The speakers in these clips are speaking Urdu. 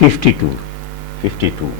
52।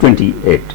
28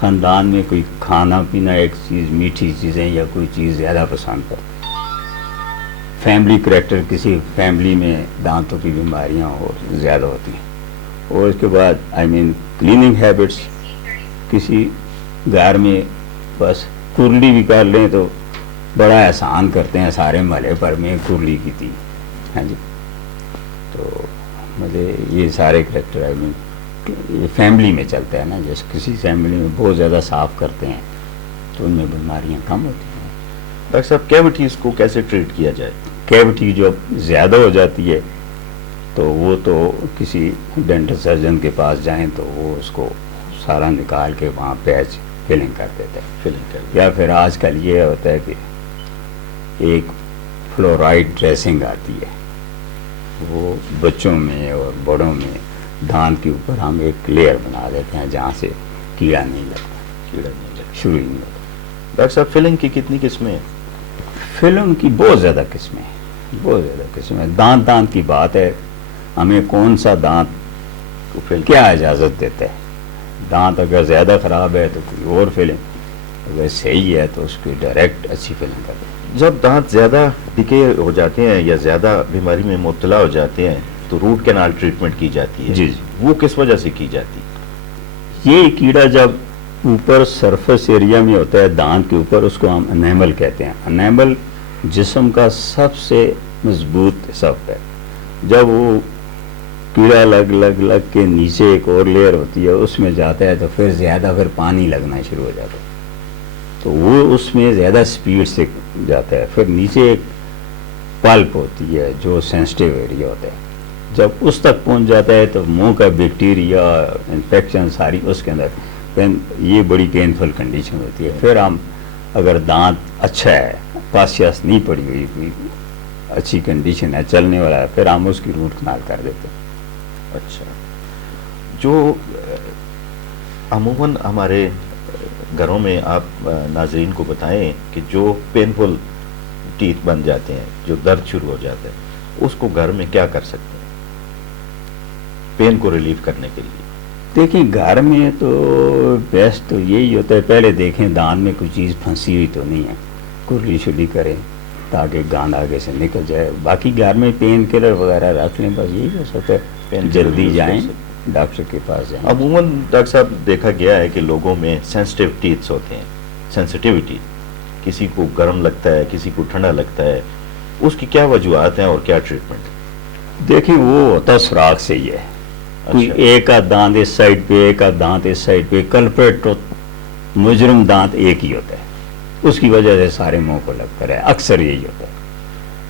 خاندان میں کوئی کھانا پینا ایک چیز میٹھی چیزیں یا کوئی چیز زیادہ پسند کرتے ہیں. فیملی کریکٹر کسی فیملی میں دانتوں کی بیماریاں زیادہ ہوتی ہیں. اور اس کے بعد کلیننگ ہیبٹس کسی گھر میں بس کرلی بھی کر لیں تو بڑا احسان کرتے ہیں سارے محلے پر میں کرلی کی تھی. ہاں جی. تو مجھے یہ سارے کریکٹر یہ فیملی میں چلتا ہے نا. جیسے کسی فیملی میں بہت زیادہ صاف کرتے ہیں تو ان میں بیماریاں کم ہوتی ہیں. ڈاکٹر صاحب کیوٹیز کو کیسے ٹریٹ کیا جائے؟ کیوٹی جو زیادہ ہو جاتی ہے تو وہ تو کسی ڈینٹل سرجن کے پاس جائیں تو وہ اس کو سارا نکال کے وہاں پیچ فلنگ کر دیتے ہیں. فلنگ کر یا پھر آج کل یہ ہوتا ہے کہ ایک فلورائڈ ڈریسنگ آتی ہے, وہ بچوں میں اور بڑوں میں دانت کے اوپر ہم ایک لیئر بنا دیتے ہیں جہاں سے کیڑا نہیں لگتا, شروع ہی نہیں ہوتا. ڈاکٹر صاحب فلنگ کی کتنی قسمیں ہیں؟ فلم کی بہت زیادہ قسمیں ہیں, بہت زیادہ قسمیں. دانت کی بات ہے, ہمیں کون سا دانت کو فل کیا اجازت دیتا ہے. دانت اگر زیادہ خراب ہے تو کوئی اور فلم, اگر صحیح ہے تو اس کی ڈائریکٹ اچھی فلم کر دیں. جب دانت زیادہ ڈکے ہو جاتے ہیں یا زیادہ بیماری میں مبتلا ہو جاتے ہیں تو روٹ کینال ٹریٹمنٹ کی جاتی ہے. جی. وہ کس وجہ سے کی جاتی ہے؟ یہ کیڑا جب اوپر سرفس ایریا میں ہوتا ہے دانت کے اوپر, اس کو ہم انیمل کہتے ہیں. انیمل جسم کا سب سے مضبوط حصہ ہے. جب وہ کیڑا لگ کے نیچے ایک اور لیئر ہوتی ہے اس میں جاتا ہے تو پھر پانی لگنا شروع ہو جاتا ہے, تو وہ اس میں زیادہ سپیڈ سے جاتا ہے. پھر نیچے ایک پلپ ہوتی ہے جو سینسٹیو ایریا ہوتا ہے. جب اس تک پہنچ جاتا ہے تو منہ کا بیکٹیریا انفیکشن ساری اس کے اندر, یہ بڑی پینفل کنڈیشن ہوتی ہے. پھر ہم اگر دانت اچھا ہے, پاسیاس نہیں پڑی ہوئی, اچھی کنڈیشن ہے, چلنے والا ہے, پھر ہم اس کی روٹ کنال کر دیتے ہیں. اچھا. جو عموماً ہمارے گھروں میں آپ ناظرین کو بتائیں کہ جو پینفل ٹیتھ بن جاتے ہیں, جو درد شروع ہو جاتا ہے, اس کو گھر میں کیا کر سکتے ہیں پین کو ریلیف کرنے کے لیے؟ دیکھیں گھر میں تو بیسٹ تو یہی ہوتا ہے, پہلے دیکھیں دانت میں کوئی چیز پھنسی ہوئی تو نہیں ہے, کرلی شلی کریں تاکہ گاند آگے سے نکل جائے. باقی گھر میں پین کلر وغیرہ رکھ لیں, بس یہی ہو سکتا ہے. جلدی جائیں ڈاکٹر کے پاس جائیں. عموماً ڈاکٹر صاحب دیکھا گیا ہے کہ لوگوں میں سینسٹیو ٹیتھس ہوتے ہیں, سینسٹیوٹی, کسی کو گرم لگتا ہے, کسی کو ٹھنڈا لگتا ہے, اس کی کیا وجوہات ہیں اور کیا ٹریٹمنٹ؟ دیکھیں وہ ہوتا سراخ سے ہی ہے. کوئی ایک آدھ دانت اس سائڈ پہ, ایک آدھ دانت اس سائڈ پہ, کلپریٹ مجرم دانت ایک ہی ہوتا ہے, اس کی وجہ سے سارے منہ کو لگتا ہے. اکثر یہی ہوتا ہے.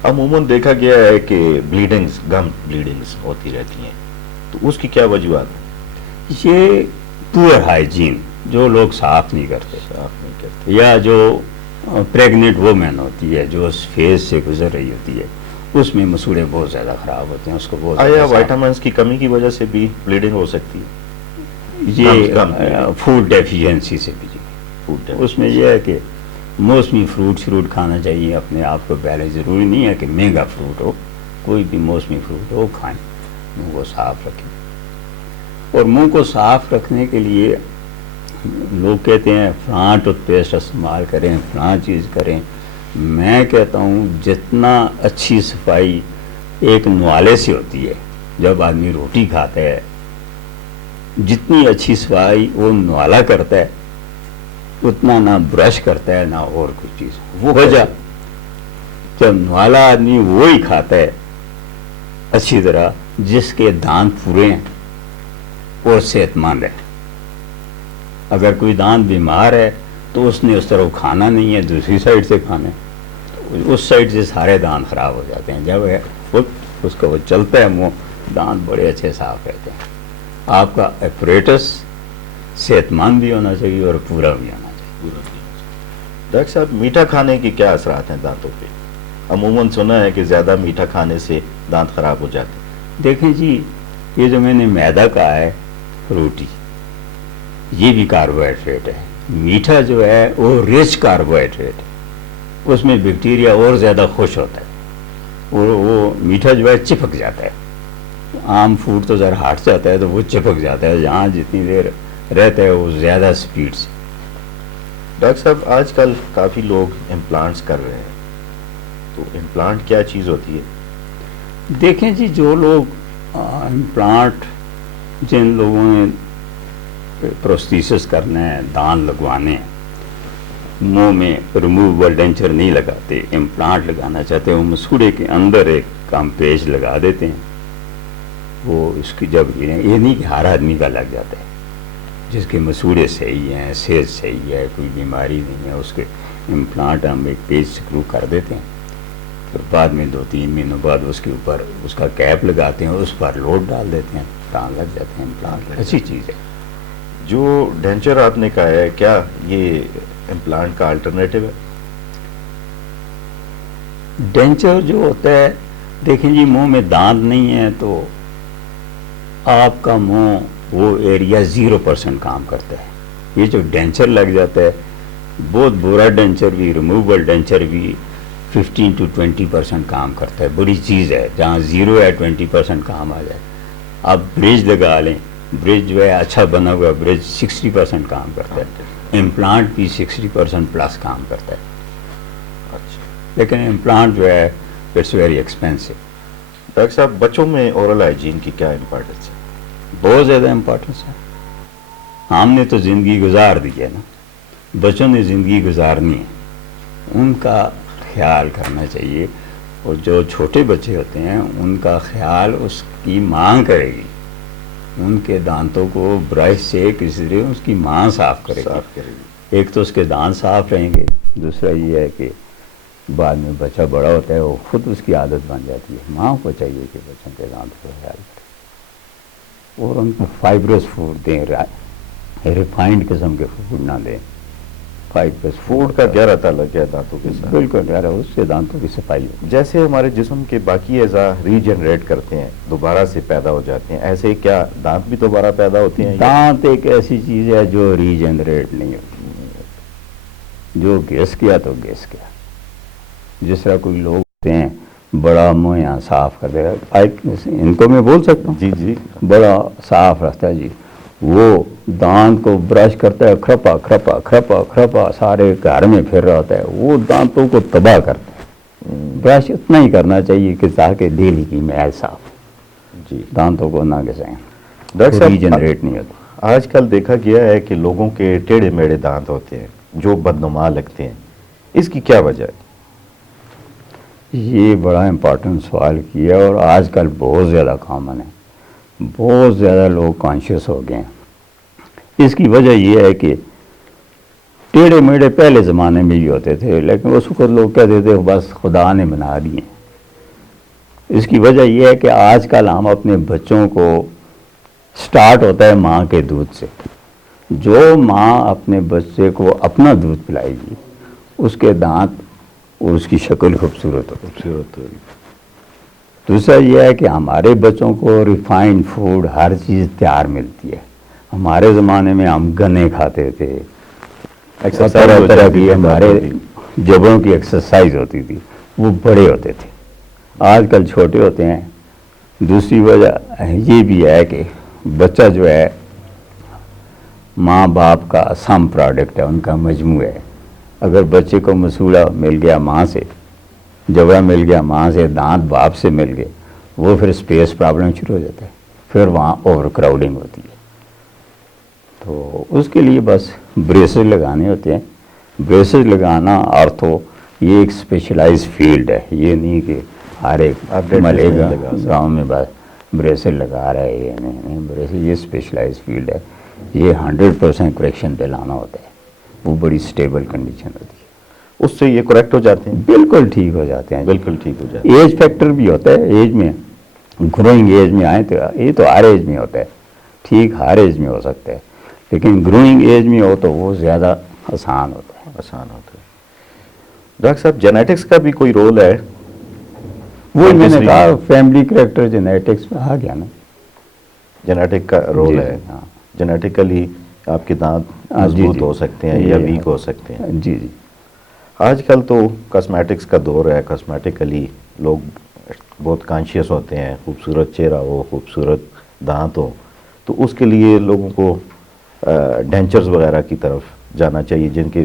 عموماً دیکھا گیا ہے کہ بلیڈنگز, گم بلیڈنگز ہوتی رہتی ہیں, تو اس کی کیا وجوہات ہیں؟ یہ پور ہائیجین, جو لوگ صاف نہیں کرتے, یا جو پریگننٹ وومن ہوتی ہے جو اس فیز سے گزر رہی ہوتی ہے, اس میں مسوڑے بہت زیادہ خراب ہوتے ہیں. اس کو بہت آیا وائٹامنس کی کمی کی وجہ سے بھی بلیڈنگ ہو سکتی ہے؟ یہ فوڈ ڈیفیشنسی سے بھی. اس میں یہ ہے کہ موسمی فروٹ کھانا چاہیے اپنے آپ کو پہلے. ضروری نہیں ہے کہ مہنگا فروٹ ہو, کوئی بھی موسمی فروٹ ہو کھائیں, منہ کو صاف رکھیں. اور منہ کو صاف رکھنے کے لیے لوگ کہتے ہیں فلاں ٹوتھ پیسٹ استعمال کریں, فلاں چیز کریں. میں کہتا ہوں جتنا اچھی صفائی ایک نوالے سے ہوتی ہے, جب آدمی روٹی کھاتا ہے جتنی اچھی صفائی وہ نوالا کرتا ہے اتنا نہ برش کرتا ہے نہ اور کوئی چیز. وہ وجہ جب نوالا آدمی وہی کھاتا ہے اچھی طرح جس کے دانت پورے ہیں اور صحت مند ہے. اگر کوئی دانت بیمار ہے تو اس نے اس طرح کھانا نہیں ہے, دوسری سائڈ سے کھانا ہے, تو اس سائڈ سے سارے دانت خراب ہو جاتے ہیں. جب اس کا وہ چلتا ہے منہ, دانت بڑے اچھے صاف رہتے ہیں. آپ کا ایپریٹس صحت مند بھی ہونا چاہیے اور پورا بھی ہونا چاہیے. ڈاکٹر صاحب میٹھا کھانے کے کیا اثرات ہیں دانتوں پہ؟ عموماً سنا ہے کہ زیادہ میٹھا کھانے سے دانت خراب ہو جاتے ہیں. دیکھیں جی, یہ جو میں نے میدا کہا ہے, روٹی, یہ بھی کاربوہائیڈریٹ ہے. میٹھا جو ہے وہ رچ کاربوہائیڈریٹ ہے, اس میں بیکٹیریا اور زیادہ خوش ہوتا ہے, وہ میٹھا جو ہے چپک جاتا ہے. عام فوڈ تو ذرا ہٹ جاتا ہے تو وہ چپک جاتا ہے, جہاں جتنی دیر رہتا ہے وہ زیادہ سپیڈ سے. ڈاکٹر صاحب آج کل کافی لوگ امپلانٹس کر رہے ہیں، تو امپلانٹ کیا چیز ہوتی ہے؟ دیکھیں جی، جو لوگ امپلانٹ، جن لوگوں نے پروستیسس کرنا ہے، دانت لگوانے ہیں، منہ میں ریموویبل ڈینچر نہیں لگاتے، امپلانٹ لگانا چاہتے ہیں، وہ مسوڑے کے اندر ایک کام پیچ لگا دیتے ہیں. وہ اس کی جب یہ نہیں کہ ہر آدمی کا لگ جاتا ہے، جس کے مسوڑے صحیح ہیں، صحت صحیح ہے، کوئی بیماری نہیں ہے، اس کے امپلانٹ ہم ایک پیچ سکرو کر دیتے ہیں. پھر بعد میں 2-3 مہینوں بعد اس کے اوپر اس کا کیپ لگاتے ہیں، اس پر لوڈ ڈال دیتے ہیں، کام لگ جاتے ہیں. امپلانٹ اچھی چیز ہے. جو ڈینچر آپ نے کہا ہے، کیا یہ امپلانٹ کا الٹرنیٹو ہے؟ ڈینچر جو ہوتا ہے، دیکھیں جی، منہ میں دانت نہیں ہے تو آپ کا منہ وہ ایریا 0% کام کرتا ہے. یہ جو ڈینچر لگ جاتا ہے، بہت برا ڈینچر بھی، ریموویبل ڈینچر بھی 15 to 20% کام کرتا ہے. بڑی چیز ہے جہاں 0 ہے 20% کام آ جائے. آپ برج لگا لیں، برج جو ہے اچھا بنا ہوا برج 60% کام کرتا ہے. امپلانٹ بھی 60% پلس کام کرتا ہے. اچھا لیکن امپلانٹ جو ہے اٹس ویری ایکسپینسو. ڈاکٹر صاحب بچوں میں اورل ہائیجین کی کیا امپورٹنس ہے؟ بہت زیادہ امپورٹنس ہے. ہم نے تو زندگی گزار دی ہے نا، بچوں نے زندگی گزارنی ہے، ان کا خیال کرنا چاہیے. اور جو چھوٹے بچے ہوتے ہیں ان کا خیال اس کی ماں کرے گی. ان کے دانتوں کو برش سے کسی طرح اس کی ماں صاف کرے گی. ایک تو اس کے دانت صاف رہیں گے، دوسرا یہ ہے کہ بعد میں بچہ بڑا ہوتا ہے وہ خود اس کی عادت بن جاتی ہے. ماں کو چاہیے کہ بچوں کے دانت کو خیال کرے اور ان کو فائبرس فوڈ دیں، ریفائنڈ قسم کے فوڈ نہ دیں. فائبرس فوڈ کا گہرا تعلق ہے دانتوں کے ساتھ. بالکل گہرا، اس سے دانتوں کی صفائی ہوتی جیسے ہمارے جسم کے باقی اعضاء ریجنریٹ کرتے ہیں، دوبارہ سے پیدا ہو جاتے ہیں، ایسے کیا دانت بھی دوبارہ پیدا ہوتے ہیں؟ دانت ایک ایسی چیز ہے جو ریجنریٹ نہیں ہوتی. جو گھس گیا تو گھس گیا. جس طرح کوئی لوگ ہوتے ہیں بڑا منہ یہاں صاف کر دے گا، ان کو میں بول سکتا ہوں، جی جی، بڑا صاف رکھتا ہے جی، وہ دانت کو برش کرتا ہے، کھرپا کھرپا کھرپا کھرپا سارے گھر میں پھر رہا ہوتا ہے، وہ دانتوں کو تباہ کرتا ہے. برش اتنا ہی کرنا چاہیے کہ تاکہ ڈیلی کی میل صاف، جی دانتوں کو نہ گھسیں. ڈاکٹر صاحب ریجنریٹ نہیں ہوتا. آج کل دیکھا گیا ہے کہ لوگوں کے ٹیڑھے میڑھے دانت ہوتے ہیں جو بدنما لگتے ہیں، اس کی کیا وجہ ہے؟ یہ بڑا امپورٹنٹ سوال کیا اور آج کل بہت زیادہ کامن ہے. بہت زیادہ لوگ کانشیس ہو گئے ہیں. اس کی وجہ یہ ہے کہ ٹیڑھے میڑھے پہلے زمانے میں بھی ہوتے تھے، لیکن اس وقت لوگ کہتے تھے بس خدا نے بنا دیے. اس کی وجہ یہ ہے کہ آج کل ہم اپنے بچوں کو، سٹارٹ ہوتا ہے ماں کے دودھ سے. جو ماں اپنے بچے کو اپنا دودھ پلائے گی اس کے دانت اور اس کی شکل خوبصورت ہوگی. دوسرا یہ ہے کہ ہمارے بچوں کو ریفائنڈ فوڈ ہر چیز تیار ملتی ہے. ہمارے زمانے میں ہم گنے کھاتے تھے، طرح طرح کی ہمارے جبڑوں کی ایکسرسائز ہوتی تھی، وہ بڑے ہوتے تھے. آج کل چھوٹے ہوتے ہیں. دوسری وجہ یہ بھی ہے کہ بچہ جو ہے ماں باپ کا سم پروڈکٹ ہے، ان کا مجموعہ ہے. اگر بچے کو مسوڑا مل گیا ماں سے، جبڑا مل گیا ماں سے، دانت باپ سے مل گئے، وہ پھر اسپیس پرابلم شروع ہو جاتا ہے، پھر وہاں اوور کراؤڈنگ ہوتی ہے. تو اس کے لیے بس بریسز لگانے ہوتے ہیں. بریسز لگانا آرتھو یہ ایک اسپیشلائز فیلڈ ہے. یہ نہیں کہ ہر ایک ملے گا گاؤں میں بس بریسز لگا رہا ہے. یہ نہیں، بریسز یہ اسپیشلائز فیلڈ ہے. یہ 100% کریکشن پہ لانا ہوتا ہے. وہ بڑی سٹیبل کنڈیشن ہوتی ہے. اس سے یہ کریکٹ ہو جاتے ہیں؟ بالکل ٹھیک ہو جاتے ہیں. بالکل ٹھیک ہو جاتے ہیں. ایج فیکٹر بھی ہوتا ہے. ایج میں گروئنگ ایج میں آئے تو یہ تو ہر ایج میں ہوتا ہے، ٹھیک ہر ایج میں ہو سکتا ہے، لیکن گروئنگ ایج میں ہو تو وہ زیادہ آسان ہوتا ہے. ڈاکٹر صاحب جینیٹکس کا بھی کوئی رول ہے؟ وہ میں نے کہا فیملی کریکٹر جینیٹکس میں آ گیا نا. جینیٹک کا رول ہے. ہاں، جینیٹیکلی آپ کے دانت مضبوط ہو سکتے ہیں یا ویک ہو سکتے ہیں. جی جی. آج کل تو کاسمیٹکس کا دور ہے. کاسمیٹیکلی لوگ بہت کانشیس ہوتے ہیں، خوبصورت چہرہ ہو، خوبصورت دانت ہو، تو اس کے لیے لوگوں کو ڈینچرز وغیرہ کی طرف جانا چاہیے جن کے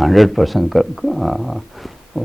100%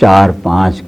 4-5